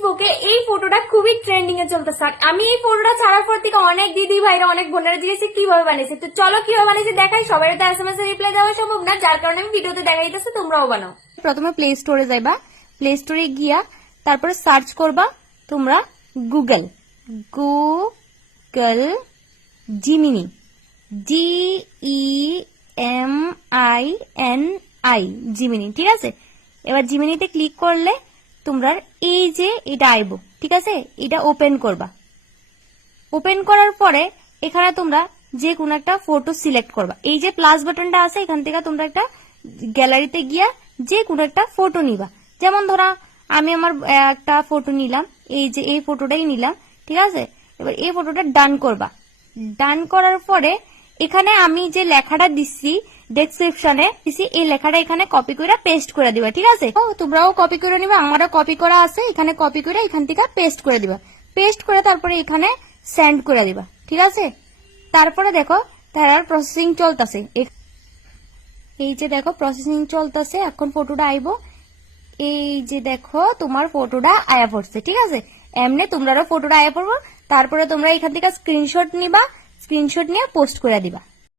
ফেসবুকে এই ফটোটা খুবই ট্রেন্ডিং এ চলতেছে। আর আমি এই ফটোটা ছাড়ার পর থেকে অনেক দিদি ভাইরা অনেক বোনেরা জিজ্ঞেস কিভাবে বানিয়েছে। তো চলো কিভাবে বানিয়েছে দেখাই। সবাই তো এসএমএস এ রিপ্লাই দেওয়া সম্ভব না, যার কারণে আমি ভিডিওতে দেখা দিতেছে, তোমরাও বানাও। প্রথমে প্লে স্টোরে যাইবা, প্লে স্টোরে গিয়া তারপরে সার্চ করবা তোমরা গুগল জিমিনি, GEMINI জিমিনি, ঠিক আছে। এবার জিমিনিতে ক্লিক করলে তোমরা এই যে এটা আইবো, ঠিক আছে। এটা ওপেন করবা। ওপেন করার পরে এখানে তোমরা যে কোনো একটা ফটো সিলেক্ট করবা। এই যে প্লাস বাটনটা আছে এখান থেকে তোমরা একটা গ্যালারিতে গিয়া যে কোনো একটা ফটো নিবা। যেমন ধরা আমি আমার একটা ফটো নিলাম, এই যে এই ফটোটাই নিলাম, ঠিক আছে। এবার এই ফটোটা ডান করবা। ডান করার পরে এখানে আমি যে লেখাটা দিচ্ছি ডেসক্রিপশনে দিছি, এই লেখাটা এখানে কপি করে পেস্ট করে দিবা, ঠিক আছে। তোমরাও কপি করে নিবা, আমারও কপি করা আছে, এখানে কপি করে এখান থেকে পেস্ট করে দিবা। পেস্ট করে তারপরে এখানে সেন্ড করে দিবা, ঠিক আছে। তারপরে দেখো তার প্রসেসিং চলতেছে। এই যে দেখো প্রসেসিং চলতেছে, এখন ফটোটা আইবো। এই যে দেখো তোমার ফটোটা আয়া পড়ছে, ঠিক আছে। এমনি তোমরাও ফটোটা আয়া পড়বো। তারপরে তোমরা এখান থেকে স্ক্রিনশট নিবা, স্ক্রিনশট নিয়ে পোস্ট করে দিবা।